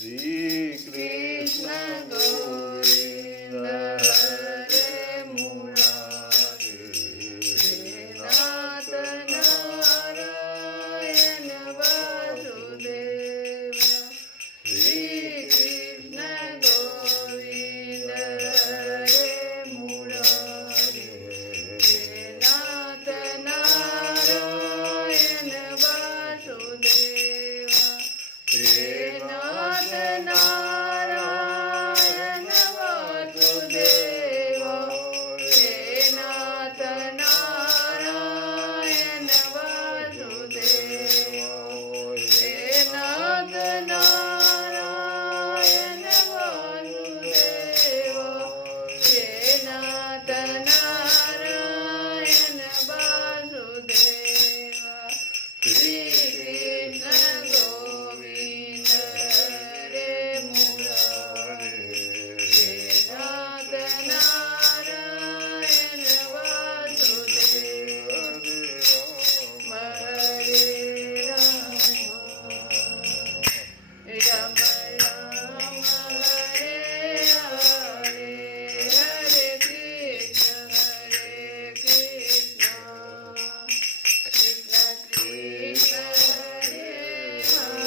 Shri Krishna Govinda Hare Murari Nath Narayana Vasudeva Shri Krishna Govinda Hare Murari Nath Narayana Vasudeva Nath Narayana Vasudeva Nath Narayana Vasudeva Nath Narayana Vasudeva Nath Narayana Vasudeva Shri Krishna Govinda Hare Murari Nath Narayana Vasudeva Hare Rama Rama Hare Hare Hare Krishna Krishna Krishna Hare Hare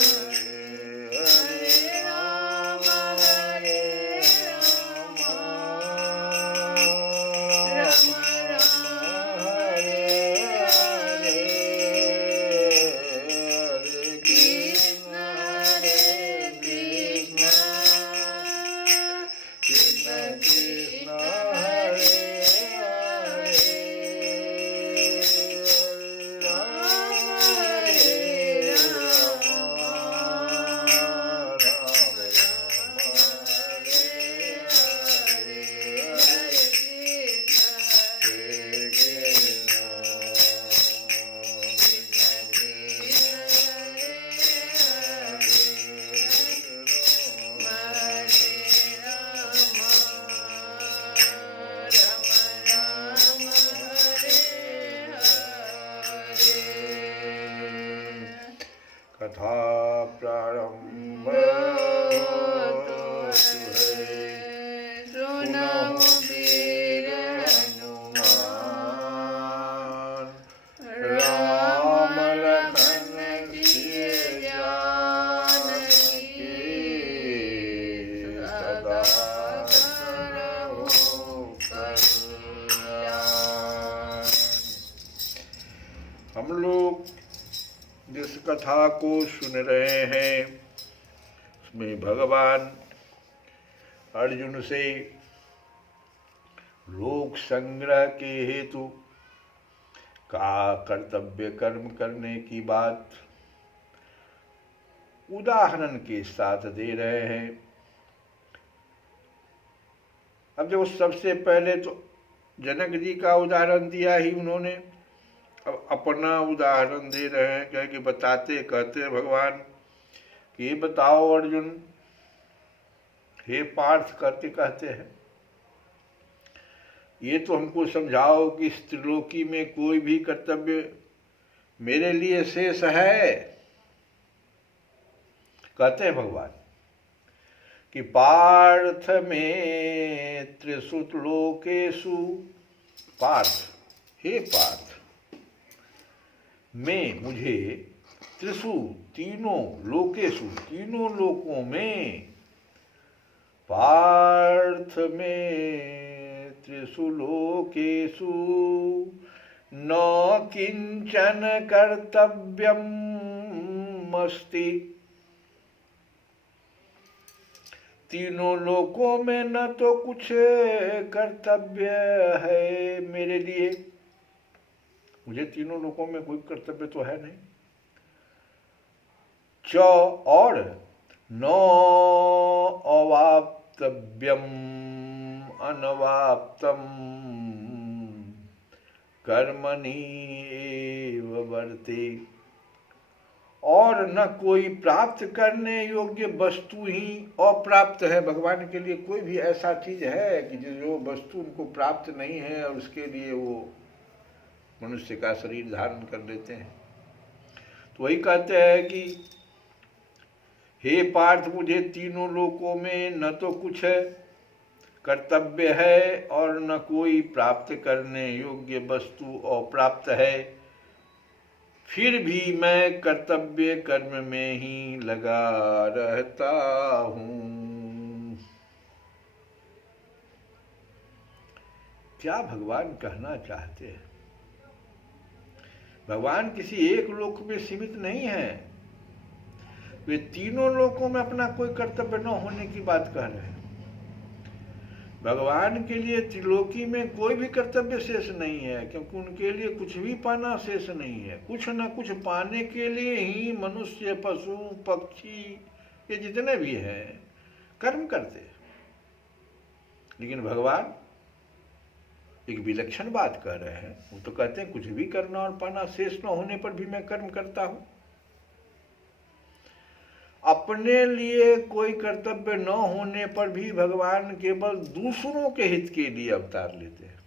Hare Rama Hare Rama Rama Rama Hare Hare Krishna Krishna Krishna Krishna Hare Hare Rama Hare Rama Rama Rama Hare Hare Hare Krishna कथा प्रारंभ सुनहु वीर हनुमान राम लखन सिय जानकी सदा करहु कल्याण। हम लोग जिस कथा को सुन रहे हैं उसमें भगवान अर्जुन से लोक संग्रह के हेतु का कर्तव्य कर्म करने की बात उदाहरण के साथ दे रहे हैं। अब देखो, सबसे पहले तो जनक जी का उदाहरण दिया ही उन्होंने, अब अपना उदाहरण दे रहे हैं। कह के कहते हैं भगवान कि ये बताओ अर्जुन, हे पार्थ करते कहते हैं, ये तो हमको समझाओ कि इस त्रिलोकी में कोई भी कर्तव्य मेरे लिए शेष है। कहते हैं भगवान कि पार्थ में त्रिषु लोकेषु, पार्थ हे पार्थ में मुझे त्रिषु तीनों लोकेषु तीनों लोकों में, पार्थ में त्रिषु लोकेषु न किंचन कर्तव्यम अस्ति। तीनों लोकों में न तो कुछ कर्तव्य है मेरे लिए, मुझे तीनों लोकों में कोई कर्तव्य तो है नहीं। च और न अवाप्तव्यम अनवाप्तम कर्मणि एव वर्ते, और न कोई प्राप्त करने योग्य वस्तु ही अप्राप्त है। भगवान के लिए कोई भी ऐसा चीज है कि जो वस्तु उनको प्राप्त नहीं है और उसके लिए वो मनुष्य का शरीर धारण कर लेते हैं। तो वही कहते हैं कि हे पार्थ, मुझे तीनों लोकों में न तो कुछ कर्तव्य है और न कोई प्राप्त करने योग्य वस्तु अप्राप्त है, फिर भी मैं कर्तव्य कर्म में ही लगा रहता हूं। क्या भगवान कहना चाहते हैं? भगवान किसी एक लोक में सीमित नहीं है, वे तीनों लोकों में अपना कोई कर्तव्य न होने की बात कह रहे हैं। भगवान के लिए त्रिलोकी में कोई भी कर्तव्य शेष नहीं है, क्योंकि उनके लिए कुछ भी पाना शेष नहीं है। कुछ न कुछ पाने के लिए ही मनुष्य, पशु, पक्षी, ये जितने भी हैं कर्म करते हैं। लेकिन भगवान एक विलक्षण बात कह रहे हैं। वो तो कहते हैं कुछ भी करना और पाना शेष न होने पर भी मैं कर्म करता हूं। अपने लिए कोई कर्तव्य न होने पर भी भगवान केवल दूसरों के हित के लिए अवतार लेते हैं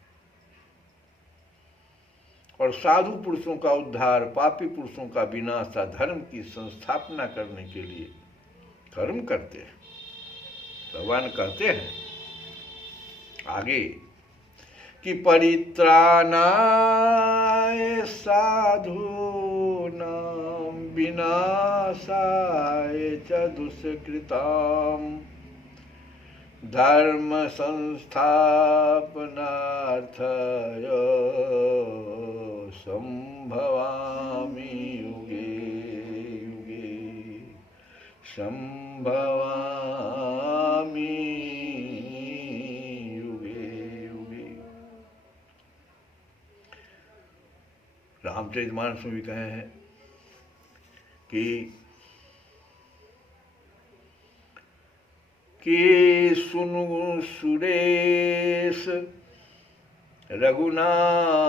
और साधु पुरुषों का उद्धार, पापी पुरुषों का विनाश, धर्म की संस्थापना करने के लिए कर्म करते हैं। भगवान कहते हैं आगे कि परित्राणाय साधूनां विनाशाय च दुष्कृतां धर्म संस्थापनार्थाय संभवामि युगे युगे संभवामि युगे युगे। रामचरितमानस में भी कहे हैं कि सुनु सुरेश रघुनाथ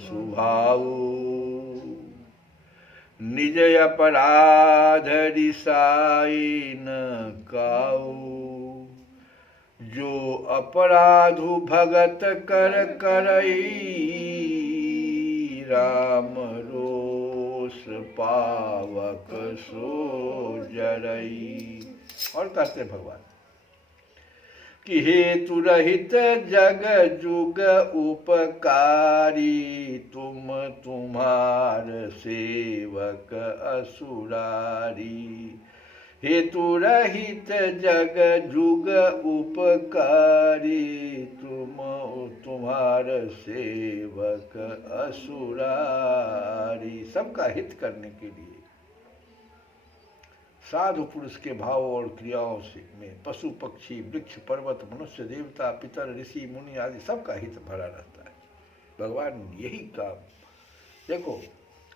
सुभाऊ निज अपराध रिसाई न काऊ जो अपराधु भगत कर करई राम रोष पावक सो जरई। और कहते भगवान कि हेतु रहित जग जुग उपकारी तुम तुम्हार सेवक असुरारी। हेतु रहित जग जुग उपकारी तुम तुम्हार सेवक असुरारी। सबका हित करने के लिए साधु पुरुष के भाव और क्रियाओं से में पशु पक्षी वृक्ष पर्वत मनुष्य देवता पितर ऋषि मुनि आदि सबका हित भरा रहता है। भगवान यही काम, देखो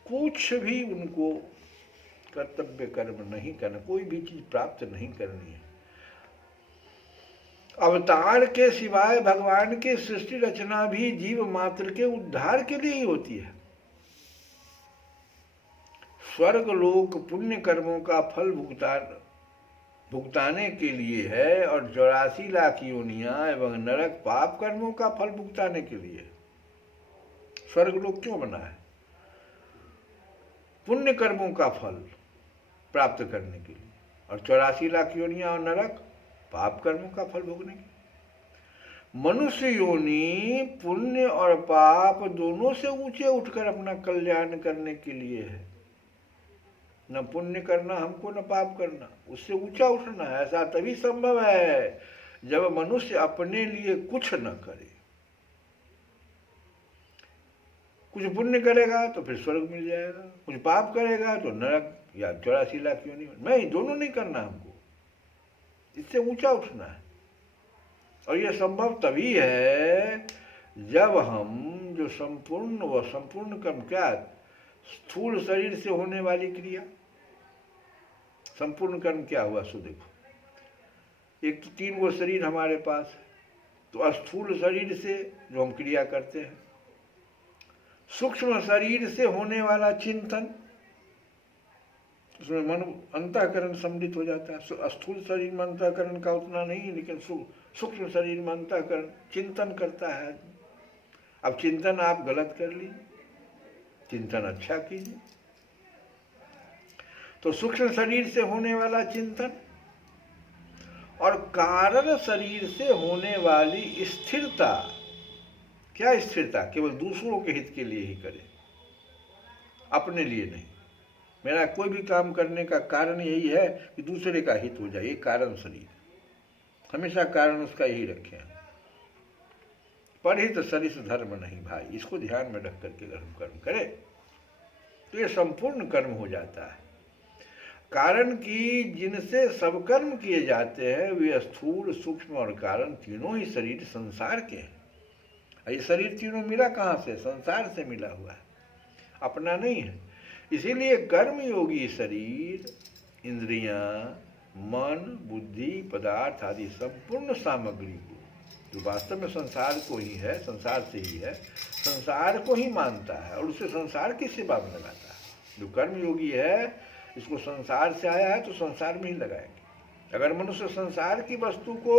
कुछ भी उनको कर्तव्य कर्म नहीं करना, कोई भी चीज प्राप्त नहीं करनी है। अवतार के सिवाय भगवान की सृष्टि रचना भी जीव मात्र के उद्धार के लिए ही होती है। स्वर्ग लोक पुण्य कर्मों का फल भुगताने के लिए है और 84 लाख योनियां एवं नरक पाप कर्मों का फल भुगताने के लिए। स्वर्ग लोक क्यों बना है? पुण्य कर्मों का फल प्राप्त करने के लिए, और 84 लाख योनियां और नरक पाप कर्मों का फल भोगने के लिए। मनुष्य योनि पुण्य और पाप दोनों से ऊंचे उठकर अपना कल्याण करने के लिए है। न पुण्य करना हमको न पाप करना, उससे ऊंचा उठना है। ऐसा तभी संभव है जब मनुष्य अपने लिए कुछ न करे। कुछ पुण्य करेगा तो फिर स्वर्ग मिल जाएगा, कुछ पाप करेगा तो नरक या 84 लाख योनि। नहीं, दोनों नहीं करना हमको, इससे ऊंचा उठना है। और यह संभव तभी है जब हम जो संपूर्ण कर्म, क्या स्थूल शरीर से होने वाली क्रिया, संपूर्ण कर्म क्या हुआ सो देखो। एक तो 3 वो शरीर हमारे पास है, तो स्थूल शरीर से जो हम क्रिया करते हैं, सूक्ष्म शरीर से होने वाला चिंतन, उसमें मन अंतःकरण सम्मिलित हो जाता है। स्थूल शरीर में अंतःकरण का उतना नहीं, लेकिन सूक्ष्म शरीर में अंतःकरण चिंतन करता है। अब चिंतन आप गलत कर लीजिए, चिंतन अच्छा कीजिए। तो सूक्ष्म शरीर से होने वाला चिंतन और कारण शरीर से होने वाली स्थिरता, क्या स्थिरता, केवल दूसरों के हित के लिए ही करें, अपने लिए नहीं। मेरा कोई भी काम करने का कारण यही है कि दूसरे का हित हो जाए, ये कारण शरीर, हमेशा कारण उसका यही रखें। परहित सरिस धर्म नहीं भाई, इसको ध्यान में रख करके अगर हम कर्म करें तो ये संपूर्ण कर्म हो जाता है। कारण कि जिनसे सब कर्म किए जाते हैं वे स्थूल, सूक्ष्म और कारण तीनों ही शरीर संसार के हैं। ये शरीर तीनों मिला कहाँ से? संसार से मिला हुआ है, अपना नहीं है। इसीलिए कर्म योगी शरीर, इंद्रियां, मन, बुद्धि, पदार्थ आदि संपूर्ण सामग्री को, जो वास्तव में संसार को ही है, संसार से ही है, संसार को ही मानता है और उसे संसार की सेवा में लगाता है। जो कर्म योगी है, इसको संसार से आया है तो संसार में ही लगाएंगे। अगर मनुष्य संसार की वस्तु को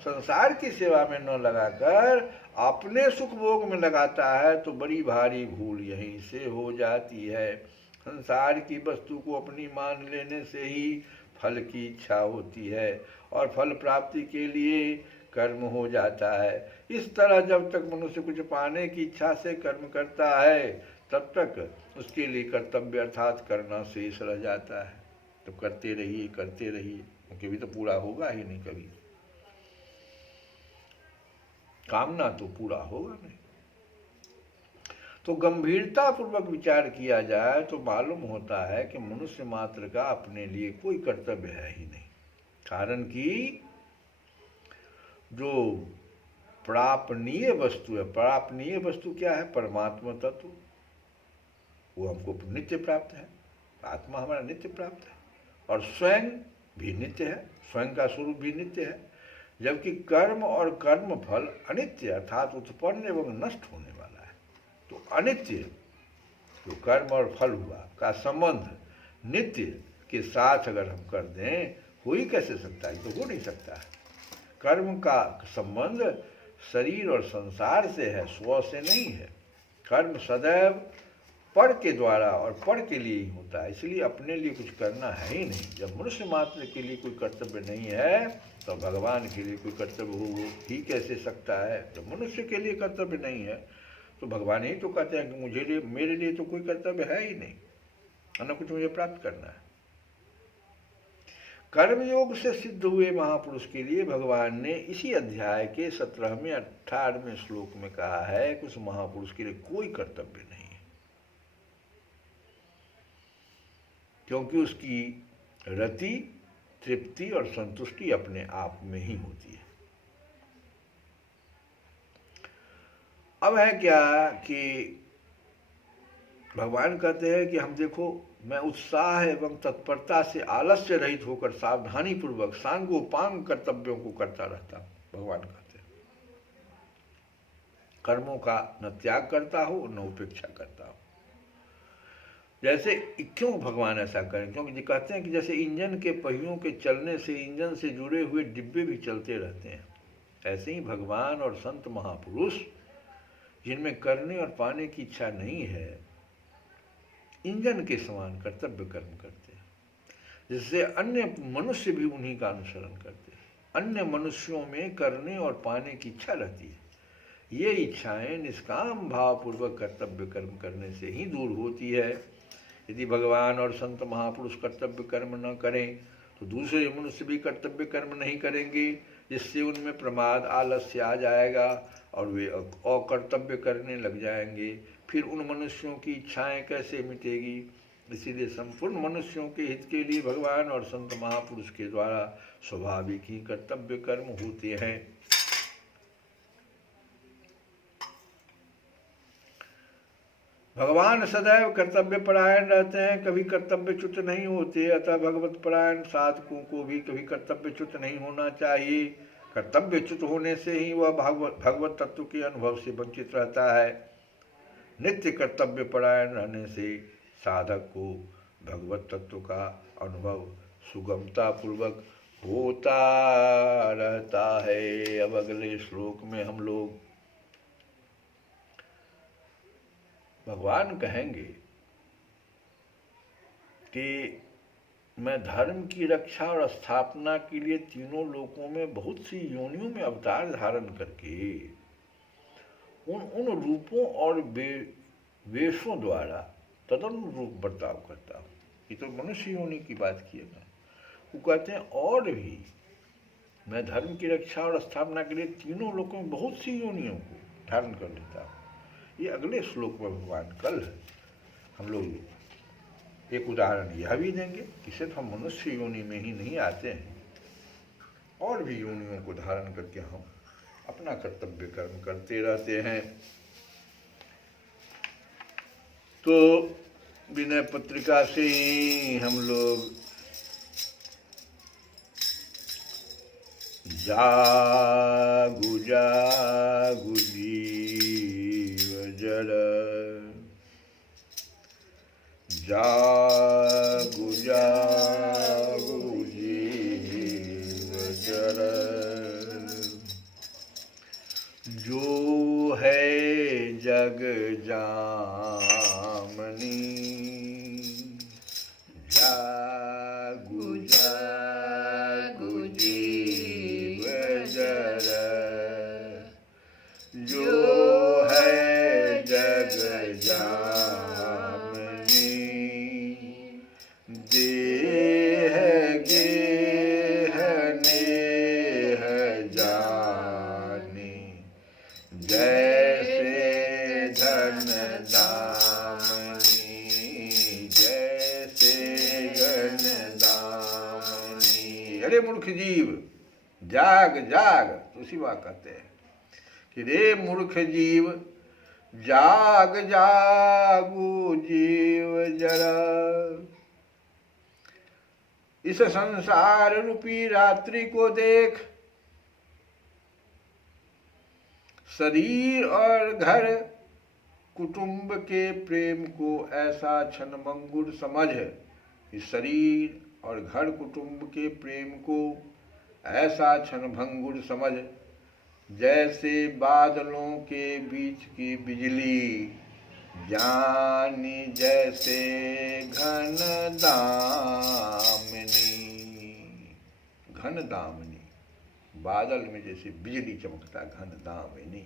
संसार की सेवा में न लगाकर अपने सुख भोग में लगाता है तो बड़ी भारी भूल यहीं से हो जाती है। संसार की वस्तु को अपनी मान लेने से ही फल की इच्छा होती है और फल प्राप्ति के लिए कर्म हो जाता है। इस तरह जब तक मनुष्य कुछ पाने की इच्छा से कर्म करता है तब तक उसके लिए कर्तव्य अर्थात करना शेष रह जाता है। तो करते रहिए करते रहिए, कभी तो पूरा होगा ही नहीं, कभी कामना तो पूरा होगा नहीं। तो गंभीरता पूर्वक विचार किया जाए तो मालूम होता है कि मनुष्य मात्र का अपने लिए कोई कर्तव्य है ही नहीं। कारण कि जो प्रापणीय वस्तु है, प्रापणीय वस्तु क्या है? परमात्मा तत्व, वो हमको नित्य प्राप्त है। आत्मा हमारा नित्य प्राप्त है और स्वयं भी नित्य है, स्वयं का स्वरूप भी नित्य है। जबकि कर्म और कर्म फल अनित्य अर्थात उत्पन्न एवं नष्ट होने वाला है। तो अनित्य जो कर्म और फल हुआ का संबंध नित्य के साथ अगर हम कर दें, हो ही कैसे सकता है? तो हो नहीं सकता है। कर्म का संबंध शरीर और संसार से है, स्व से नहीं है। कर्म सदैव पर के द्वारा और पर के लिए ही होता है, इसलिए अपने लिए कुछ करना है ही नहीं। जब मनुष्य मात्र के लिए कोई कर्तव्य नहीं है तो भगवान के लिए कोई कर्तव्य हो ही कैसे सकता है? जब मनुष्य के लिए कर्तव्य नहीं है तो भगवान ही तो कहते हैं कि मुझे लिए, मेरे लिए तो कोई कर्तव्य है ही नहीं, अन्य कुछ मुझे प्राप्त करना है। कर्मयोग से सिद्ध हुए महापुरुष के लिए भगवान ने इसी अध्याय के 17वें 18वें श्लोक में कहा है कि उस महापुरुष के लिए कोई कर्तव्य नहीं है, क्योंकि उसकी रति, तृप्ति और संतुष्टि अपने आप में ही होती है। अब है क्या कि भगवान कहते हैं कि हम देखो, मैं उत्साह एवं तत्परता से आलस्य रहित होकर सावधानी पूर्वक सांगोपांग कर्तव्यों को करता रहता हूं। भगवान कहते हैं कर्मों का न त्याग करता हो न उपेक्षा करता हो। जैसे क्यों भगवान ऐसा करें? क्योंकि कहते हैं कि जैसे इंजन के पहियों के चलने से इंजन से जुड़े हुए डिब्बे भी चलते रहते हैं, ऐसे ही भगवान और संत महापुरुष जिनमें करने और पाने की इच्छा नहीं है, इंजन के समान कर्तव्य कर्म करते हैं, जिससे अन्य मनुष्य भी उन्हीं का अनुसरण करते हैं। अन्य मनुष्यों में करने और पाने की इच्छा रहती है। ये इच्छाएं निष्काम भावपूर्वक कर्तव्य कर्म करने से ही दूर होती है। यदि भगवान और संत महापुरुष कर्तव्य कर्म न करें तो दूसरे मनुष्य भी कर्तव्य कर्म नहीं करेंगे, जिससे उनमें प्रमाद, आलस्य आ जाएगा और वे अकर्तव्य करने लग जाएंगे। फिर उन मनुष्यों की इच्छाएं कैसे मिटेगी? इसीलिए संपूर्ण मनुष्यों के हित के लिए भगवान और संत महापुरुष के द्वारा स्वाभाविक ही कर्तव्य कर्म होते हैं। भगवान सदैव कर्तव्य परायण रहते हैं, कभी कर्तव्यच्युत नहीं होते। अतः भगवत परायण साधकों को भी कभी कर्तव्यच्युत नहीं होना चाहिए। कर्तव्यच्युत होने से ही वह भगवत तत्व के अनुभव से वंचित रहता है। नित्य कर्तव्य परायण रहने से साधक को भगवत तत्व का अनुभव सुगमता पूर्वक होता रहता है। अब अगले श्लोक में हम लोग भगवान कहेंगे कि मैं धर्म की रक्षा और स्थापना के लिए तीनों लोकों में बहुत सी योनियों में अवतार धारण करके उन रूपों और वेशों द्वारा तदनुरूप बर्ताव करता हूँ। ये तो मनुष्य योनि की बात की है ना। वो कहते हैं और भी मैं धर्म की रक्षा और स्थापना के लिए तीनों लोकों में बहुत सी योनियों को धारण कर लेता हूँ। ये अगले श्लोक में भगवान कल हम लोग एक उदाहरण यह भी देंगे कि सिर्फ हम मनुष्य योनि में ही नहीं आते हैं, और भी योनियों को धारण करके हम अपना कर्तव्य कर्म करते रहते हैं। तो विनय पत्रिका से ही हम लोग जागु जागु जीव जड़, जागु जागु जीव जड़, जो है जग जामनी, जागु जागु जीव जड़, जो है जग जामनी, देह गेह नेह जानी, जैसे धन दामनी, जैसे घन दामनी। अरे मूर्ख जीव, जाग जाग, तुलसी बात कहते हैं कि रे मूर्ख जीव, जाग जागु जीव जरा, इस संसार रूपी रात्रि को देख, शरीर और घर कुटुंब के प्रेम को ऐसा क्षणभंगुर समझ, कि शरीर और घर कुटुंब के प्रेम को ऐसा क्षणभंगुर समझ, जैसे बादलों के बीच की बिजली, जानी जैसे घन दामिनी, घन दामिनी, बादल में जैसे बिजली चमकता घन दामिनी,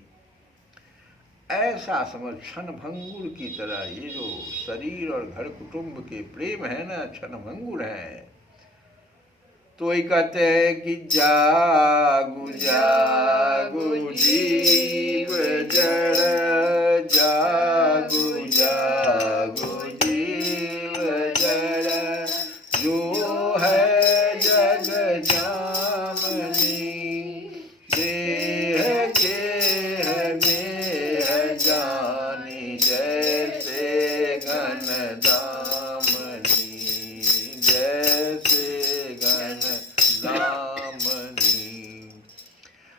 ऐसा समझ क्षणभंगुर की तरह ये जो शरीर और घर कुटुंब के प्रेम है ना, क्षणभंगुर है। तो ये कहते हैं कि जागु जागु जीव जड़, जागु जागु जीव जड़, जो है जग जामनी, देह गेह नेह जानी, जैसे घन दामनी, जैसे घन दामनी।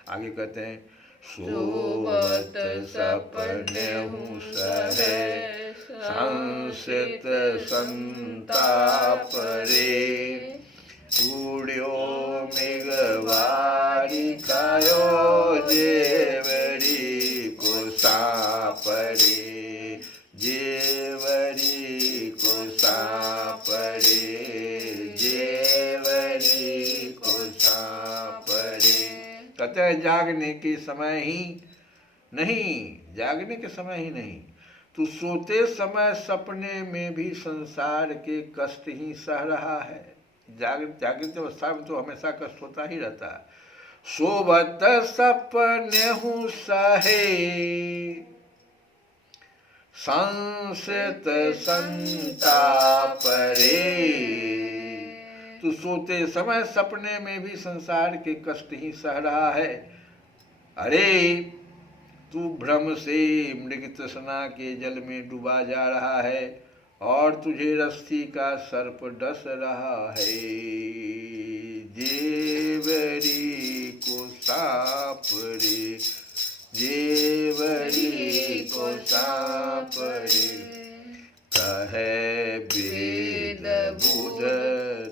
आगे कहते हैं सोबत सपने हूँ सहे, संसित संताप रे, उड़्यो मृगवारी खायो जेवरी को साप रे, जेवरी को साप रे, जेवरी को साप रे। कहते हैं जागने के समय ही नहीं, जागने के समय ही नहीं, तू सोते समय सपने में भी संसार के कष्ट ही सह रहा है। जागृत अवस्था में तो हमेशा कष्ट होता ही रहता है। सोबत सपने हूँ सहे, संसित संताप रे, तू सोते समय सपने में भी संसार के कष्ट ही सह रहा है। अरे तू भ्रम से मृग तृष्णा के जल में डूबा जा रहा है, और तुझे रस्सी का सर्प डस रहा है। जेवरी को साप रे, जेवरी को साप रे, कहे वेद बुध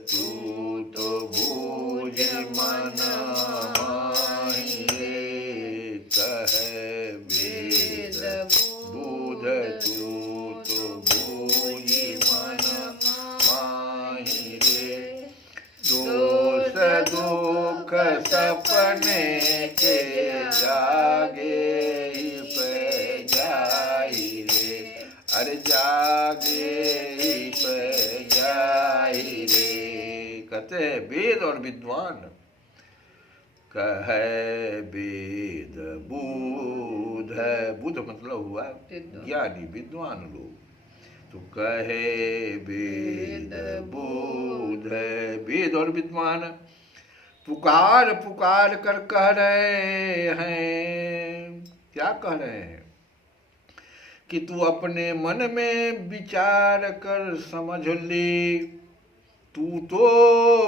तू तो बूझ मन माही रे, कहे वेद बुध तू तो बूझ मन माही रे, दुख सपने के जागे पे जाई रे, अरे जागे पे जाई रे। कहते हैं वेद और विद्वान कहे वेद बुध है, बुध मतलब हुआ ज्ञानी विद्वान लोग, तो कहे वेद बुध है। वेद और विद्वान पुकार पुकार कर कह रहे हैं, क्या कह रहे हैं कि तू अपने मन में विचार कर समझ ले, तू तो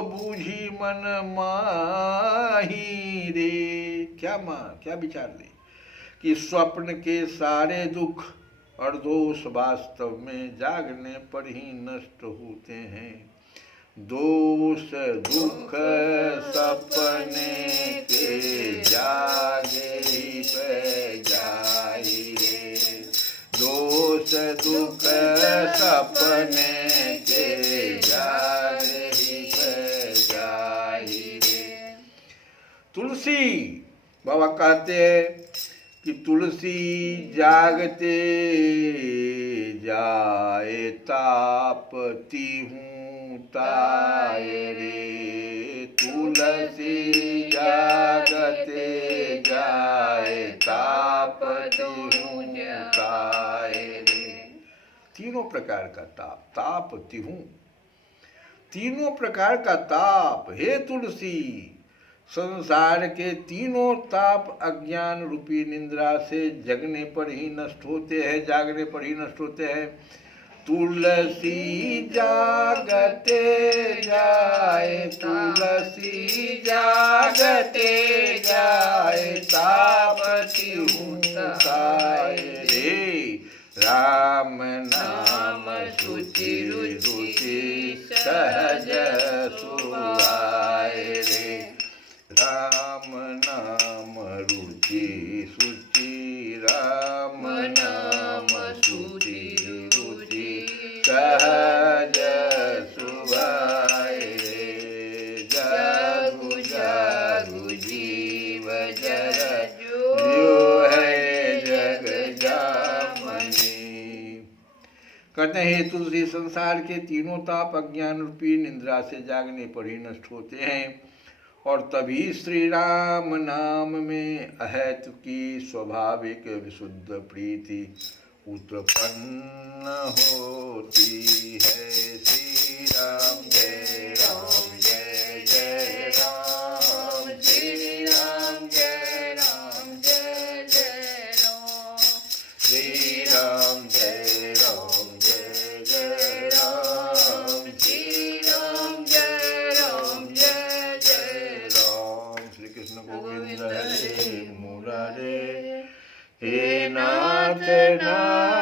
बूझी मन माही रे। क्या विचार ले कि स्वप्न के सारे दुख और दोष वास्तव में जागने पर ही नष्ट होते हैं। दोष दुख सपने के जागे पे जाई रे, दोष दुख सपने के जागे पे जाई रे। तुलसी बाबा कहते हैं कि तुलसी जागते जाए तापती हूँ ताए रे, तुलसी जागते जाए तापती हूँ ताए रे। तीनों प्रकार का ताप, तापती हूँ, तीनों प्रकार का ताप। हे तुलसी, संसार के तीनों ताप अज्ञान रूपी निंद्रा से जगने पर ही नष्ट होते हैं, जागने पर ही नष्ट होते हैं। तुलसी जागते जाए, तुलसी जागते जाए तापती हूँ ताए रे, राम नाम शुचि रुचि सहज सुहाए रे, राम नाम रुचि शुचि, राम नाम शुचि रुचि सहज सुहाए रे। जागु जागु जीव जर जो है जग जामनी। कहते हैं तुलसी, संसार के तीनों ताप अज्ञान रूपी निंद्रा से जागने पर ही नष्ट होते हैं, और तभी श्री राम नाम में अहैतु की स्वाभाविक विशुद्ध प्रीति उत्पन्न होती है। श्री राम जय राम जय जय राम, श्री राम जय राम जय जय राम, श्री राम जय राम जय जय राम, श्री राम जय राम जय जय राम। श्री कृष्ण गोविंद हरे मुरारे, हे नाथ नाथ